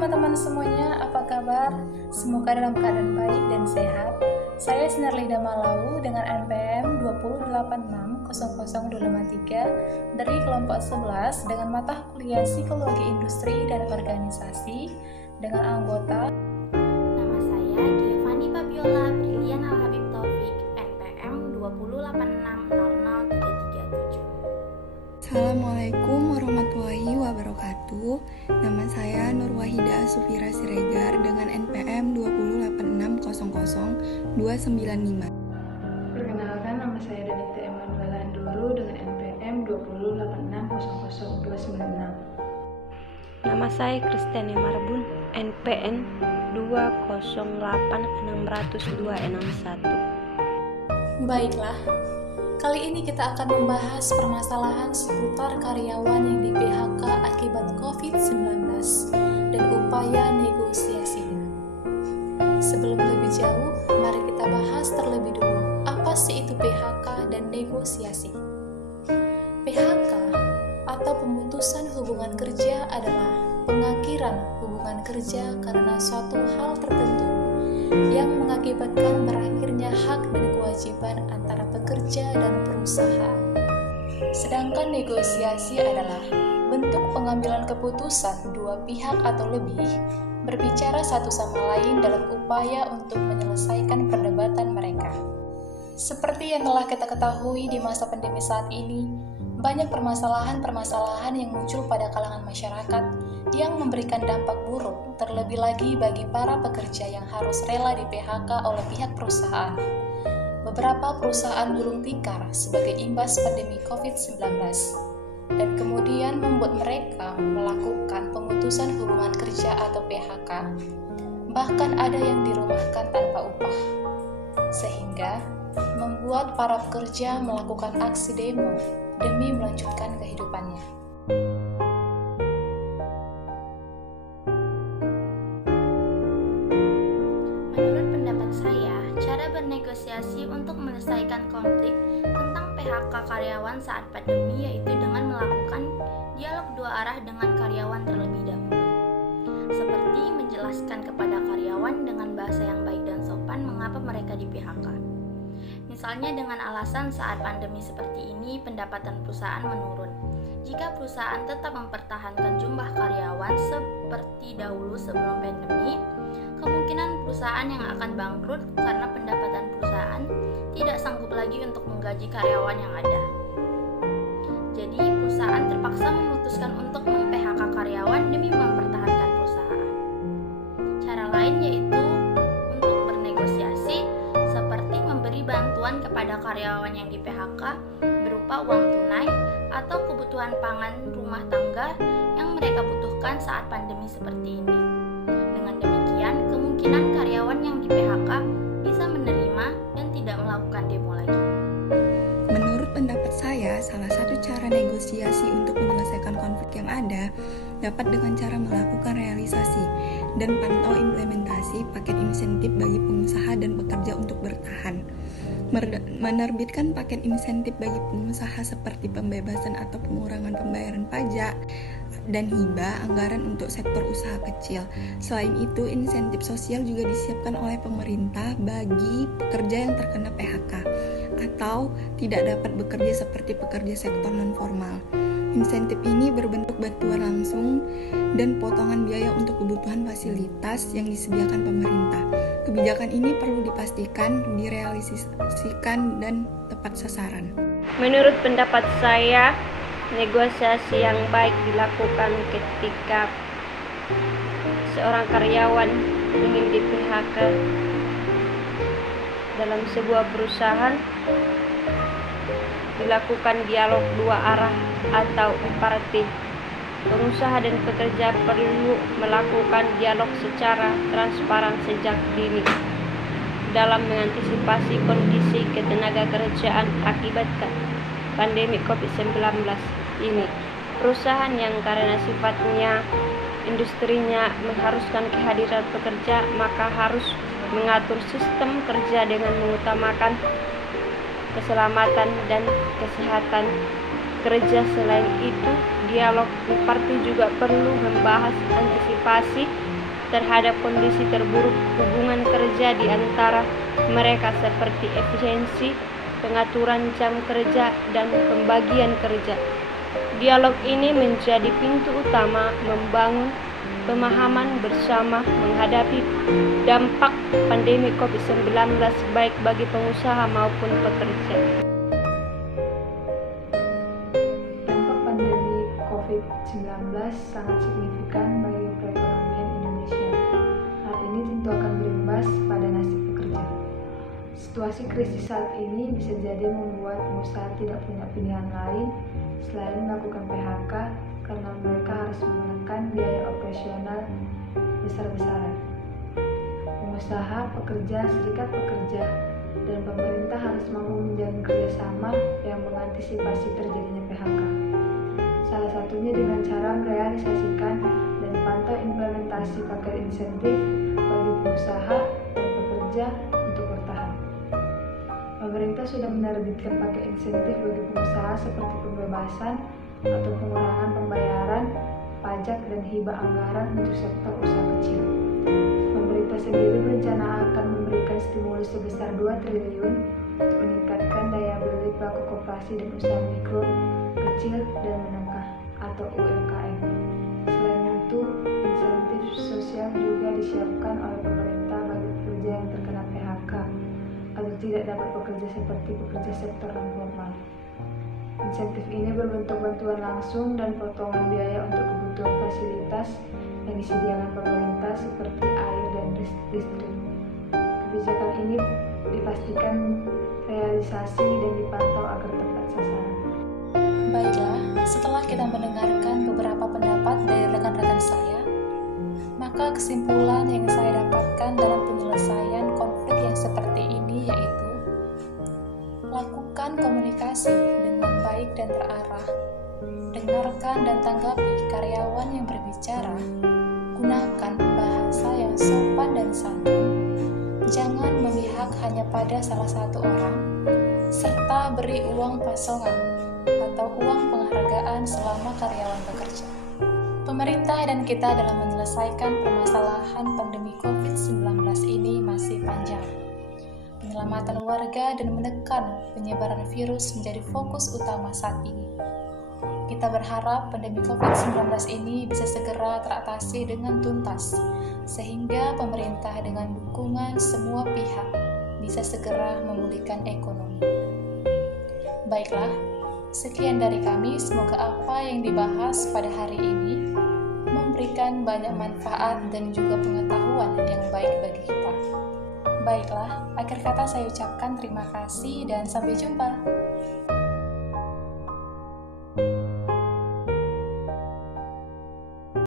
teman-teman semuanya, apa kabar? Semoga dalam keadaan baik dan sehat. Saya Sinar Lida Malau dengan NPM 208600253 dari kelompok 11 dengan mata kuliah Psikologi Industri dan Organisasi dengan anggota Nama saya Giovanni Fabiola Brilian Al-Habib Taufik, NPM 208600337. Assalamualaikum warahmatullahi wabarakatuh. Nama saya Nur Wahida Sufira Siregar dengan NPM 208600295. Perkenalkan, nama saya Danita Emanuela Anduru dengan NPM 208600296. Nama saya Kristiani Marbun, NPM 208600261. Baiklah, kali ini kita akan membahas permasalahan seputar karyawan yang di PHK akibat COVID-19 dan upaya negosiasinya. Sebelum lebih jauh, mari kita bahas terlebih dulu apa sih itu PHK dan negosiasi. PHK atau pemutusan hubungan kerja adalah pengakhiran hubungan kerja karena suatu hal tertentu yang mengakibatkan berakhirnya hak dan kewajiban antara pekerja dan perusahaan. Sedangkan negosiasi adalah bentuk pengambilan keputusan dua pihak atau lebih berbicara satu sama lain dalam upaya untuk menyelesaikan perdebatan mereka. Seperti yang telah kita ketahui di masa pandemi saat ini, banyak permasalahan-permasalahan yang muncul pada kalangan masyarakat yang memberikan dampak buruk, terlebih lagi bagi para pekerja yang harus rela di PHK oleh pihak perusahaan. Beberapa perusahaan gulung tikar sebagai imbas pandemi COVID-19 dan kemudian membuat mereka melakukan pemutusan hubungan kerja atau PHK. Bahkan ada yang dirumahkan tanpa upah, sehingga membuat para pekerja melakukan aksi demo demi melanjutkan kehidupannya. Menurut pendapat saya, cara bernegosiasi untuk menyelesaikan konflik tentang PHK karyawan saat pandemi yaitu dengan melakukan dialog dua arah dengan karyawan terlebih dahulu. Seperti menjelaskan kepada karyawan dengan bahasa yang baik dan sopan mengapa mereka di PHK. Misalnya dengan alasan saat pandemi seperti ini pendapatan perusahaan menurun. Jika perusahaan tetap mempertahankan jumlah karyawan seperti dahulu sebelum pandemi, kemungkinan perusahaan yang akan bangkrut karena pendapatan perusahaan tidak sanggup lagi untuk menggaji karyawan yang ada. Jadi perusahaan terpaksa memutuskan untuk mem-PHK karyawan demi mempertahankan perusahaan. Cara lain yaitu untuk bernegosiasi seperti memberi bantuan kepada karyawan yang di PHK berupa uang tunai atau kebutuhan pangan rumah tangga yang mereka butuhkan saat pandemi seperti ini. Dengan demikian, kemungkinan karyawan yang di PHK bisa menerima dan tidak melakukan demo lagi. Menurut pendapat saya, salah satu cara negosiasi untuk menyelesaikan konflik yang ada dapat dengan cara melakukan realisasi dan pantau implementasi paket insentif bagi pengusaha dan pekerja untuk bertahan. Menerbitkan paket insentif bagi pengusaha seperti pembebasan atau pengurangan pembayaran pajak dan hibah anggaran untuk sektor usaha kecil. Selain itu, insentif sosial juga disiapkan oleh pemerintah bagi pekerja yang terkena PHK atau tidak dapat bekerja seperti pekerja sektor non-formal. Insentif ini berbentuk bantuan langsung dan potongan biaya untuk kebutuhan fasilitas yang disediakan pemerintah. Kebijakan ini perlu dipastikan, direalisasikan, dan tepat sasaran. Menurut pendapat saya, negosiasi yang baik dilakukan ketika seorang karyawan ingin di PHK dalam sebuah perusahaan. Dilakukan dialog dua arah atau bipartit. Pengusaha dan pekerja perlu melakukan dialog secara transparan sejak dini dalam mengantisipasi kondisi ketenaga kerjaan akibat pandemi COVID-19 ini. Perusahaan yang karena sifatnya industrinya mengharuskan kehadiran pekerja, maka harus mengatur sistem kerja dengan mengutamakan keselamatan dan kesehatan kerja. Selain itu, dialog bipartit juga perlu membahas antisipasi terhadap kondisi terburuk hubungan kerja di antara mereka seperti efisiensi, pengaturan jam kerja, dan pembagian kerja. Dialog ini menjadi pintu utama membangun pemahaman bersama menghadapi dampak pandemi COVID-19 baik bagi pengusaha maupun pekerja. Dampak pandemi COVID-19 sangat signifikan bagi perekonomian Indonesia. Hal ini tentu akan berimbas pada nasib pekerja. Situasi krisis saat ini bisa jadi membuat pengusaha tidak punya pilihan lain selain melakukan PHK karena mereka harus menekan biaya operasional besar-besaran. Pengusaha, pekerja, serikat pekerja, dan pemerintah harus mampu menjalin kerjasama yang mengantisipasi terjadinya PHK. Salah satunya dengan cara merealisasikan dan pantau implementasi paket insentif bagi pengusaha dan pekerja untuk bertahan. Pemerintah sudah menerbitkan paket insentif bagi pengusaha seperti pembebasan atau pengurangan pembayaran pajak dan hibah anggaran untuk sektor usaha kecil. Pemerintah sendiri berencana akan memberikan stimulus sebesar 2 triliun untuk meningkatkan daya beli pelaku koperasi dan usaha mikro, kecil, dan menengah atau UMKM. Selain itu, insentif sosial juga disiapkan oleh pemerintah bagi pekerja yang terkena PHK atau tidak dapat bekerja seperti pekerja sektor non-formal. Insentif ini berbentuk bantuan langsung dan potongan biaya untuk kebutuhan fasilitas yang disediakan pemerintah seperti air dan listrik. Kebijakan ini dipastikan realisasi dan dipantau agar tepat sasaran. Baiklah, setelah kita mendengarkan beberapa pendapat dari rekan-rekan saya, maka kesimpulan yang saya dapatkan dalam penyelesaian konflik yang seperti ini yaitu lakukan komunikasi dengan baik dan terarah. Dengarkan dan tanggapi karyawan yang berbicara. Gunakan bahasa yang sopan dan santun. Jangan memihak hanya pada salah satu orang, serta beri uang pasongan atau uang penghargaan selama karyawan bekerja. Pemerintah dan kita dalam menyelesaikan permasalahan pandemi COVID-19 ini masih panjang. Penyelamatan warga dan menekan penyebaran virus menjadi fokus utama saat ini. Kita berharap pandemi COVID-19 ini bisa segera teratasi dengan tuntas, sehingga pemerintah dengan dukungan semua pihak bisa segera memulihkan ekonomi. Baiklah, sekian dari kami. Semoga apa yang dibahas pada hari ini memberikan banyak manfaat dan juga pengetahuan yang baik bagi kita. Baiklah, akhir kata saya ucapkan terima kasih dan sampai jumpa.